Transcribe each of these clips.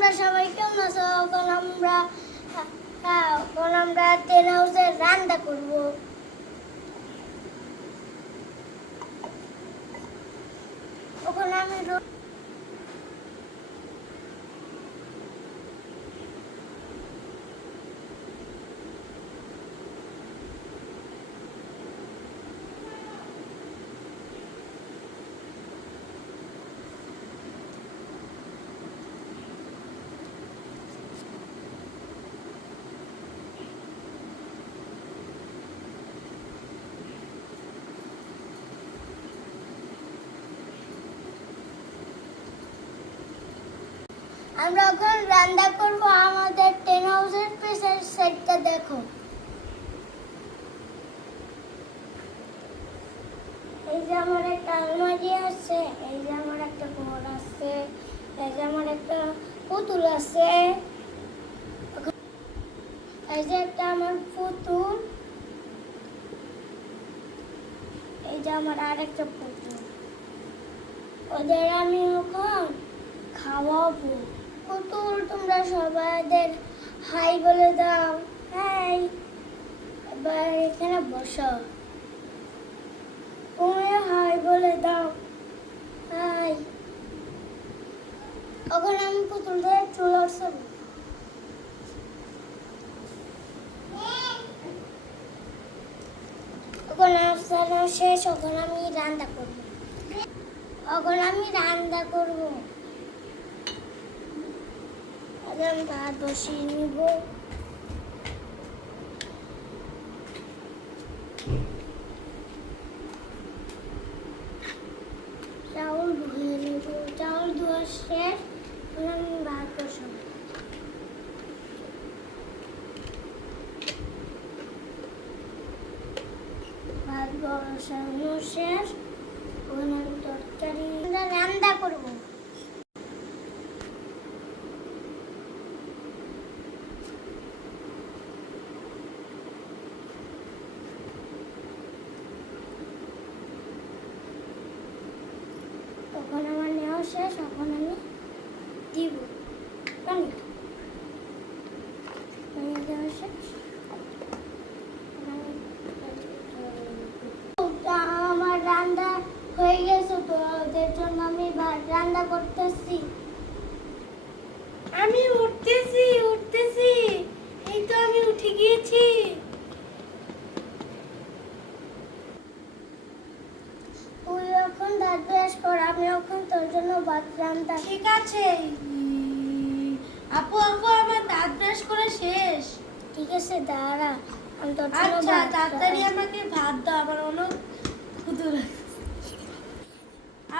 তোমরা সবাই কেমন আছো? এখন আমরা টেন হাউসে রান্না করব। ওখানে আমি আমরা এখন রান্না করব। আমাদের টেন হাউসের পেছনের সাইডটা দেখো। এই যে আমার একটা আলমারি আছে, এই যে আমার একটা ঘর আছে, এই যে আমার একটা পুতুল আছে, এই যে একটা আমার পুতুল, এই যে আমার আরেকটা পুতুল। ওদের আমি এখন খাওয়াবো। পুতুল তোমরা সবাইদের হাই বলে দাও। হাই। এবার এখানে বসো। তুমি হাই বলে দাও। হাই। ওখানে আমি পুতুলদের চলে আসব। ওখানে আসানো শেষ। ওখানে আমি রান্না করব। আমি ভাত বসিয়ে নিব। চাউল ধুয়ে নিব। চাউল ধোয়া শেষ। আমি ভাত বসাবো। ভাত বসানো শেষ। ওখানে আমি তরকারি রান্না করব। তখন আমার নেওয়া শেষ। এখন আমি দিব পানি দেওয়া শেষ। আমার রান্না হয়ে গেছে, তো ওদের জন্য আমি রান্না করতেছি। আমি উঠতেছি। এই তো আমি উঠে গিয়েছি। তুই এখন দাঁত ব্রাশ কর, আমি এখন তোর জন্য ভাত রান্না। ঠিক আছে। আপু আমার দাঁত ব্রাশ করা শেষ। ঠিক আছে, দাঁড়া, আমি তোর জন্য আচ্ছা, ভাত তাড়াতাড়ি আমাকে ভাত দাও, আমার অনেক ক্ষুধা লাগছে।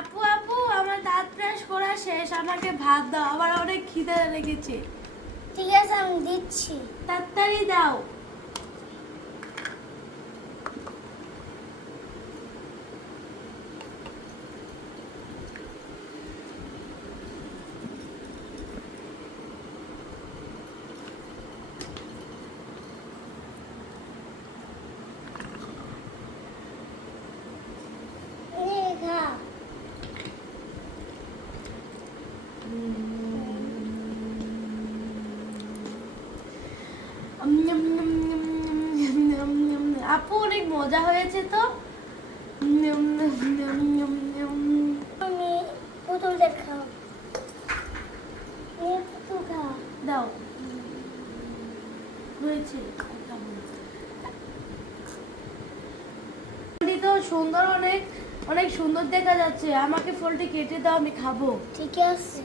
আপু আমার দাঁত ব্রাশ করা শেষ, আমাকে ভাত দাও, আমার অনেক খিদে লেগেছে। ঠিক আছে, আমি দিচ্ছি। তাড়াতাড়ি দাও। এই খা। আপু অনেক মজা হয়েছে তো। আমি পুতুলদের খাও। পুতুল খা। দাও হয়েছে। তো সুন্দর, অনেক অনেক সুন্দর দেখা যাচ্ছে। আমাকে ফলটি কেটে দাও, আমি খাবো। ঠিক আছে।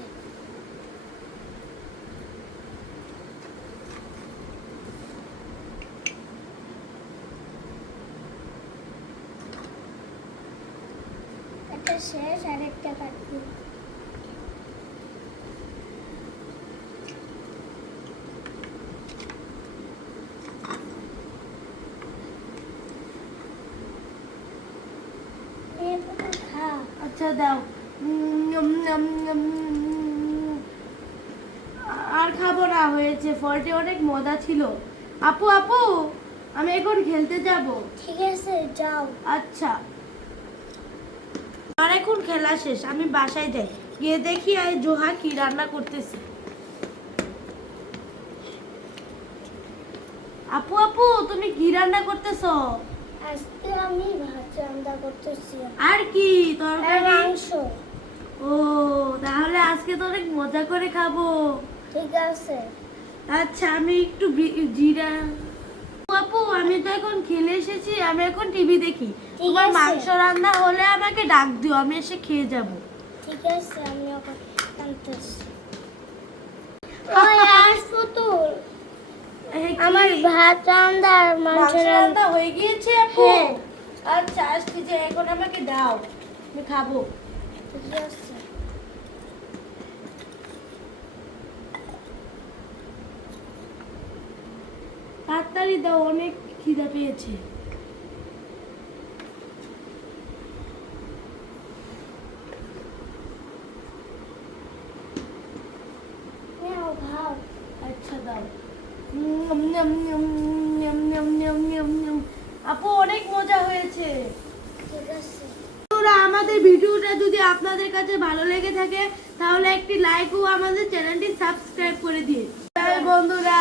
একটা শেষ, আরেকটা কাটবো। পুতুল খা। আচ্ছা দাও। আর খাবো না, হয়েছে। ফলটি অনেক মজা ছিল। আপু আমি এখন খেলতে যাব। ঠিক আছে, যাও। আচ্ছা, আর এখন খেলা শেষ, আমি বাসায় যাই, গিয়ে দেখি আর জোহা কি রান্না করতেছে। আপু আপু তুমি কি রান্না করতেছো? আজকে আমি ভাত রান্না করতেছি। আর কি আর তরকারি? মাংস। ও তাহলে আজকে তো অনেক মজা করে খাবো। ঠিক আছে। আচ্ছা আমি একটু জিরা। আপু আমি তো এখন খেলে এসেছি, আমি এখন টিভি দেখি। ঠিক তোমার আছে। মাংস রান্না হলে আমাকে ডাক দিও, আমি এসে খেয়ে যাব। ঠিক আছে, আমি ওকে আনতেছি। ওই আস পুতুল, আমার ভাত রান্না আর মাংস মাংস রান্না। রান্না হয়ে গিয়েছে আপু? হ্যাঁ। আচ্ছা আসছি, যে এখন আমাকে দাও, আমি খাবো। ঠিক আছে। তাড়াতাড়ি দাও, অনেক খিদা পেয়েছে। নাও খাও। আচ্ছা দাও। উম, নিয়াম, নিয়াম, নিয়াম, নিয়াম, নিয়াম, নিয়াম, নিয়াম। আপু অনেক মজা হয়েছে। ঠিক আছে। বন্ধুরা, আমাদের ভিডিওটা যদি আপনাদের কাছে ভালো লেগে থাকে তাহলে একটি লাইক ও আমাদের চ্যানেলটি সাবস্ক্রাইব করে দিন। বাই বন্ধুরা।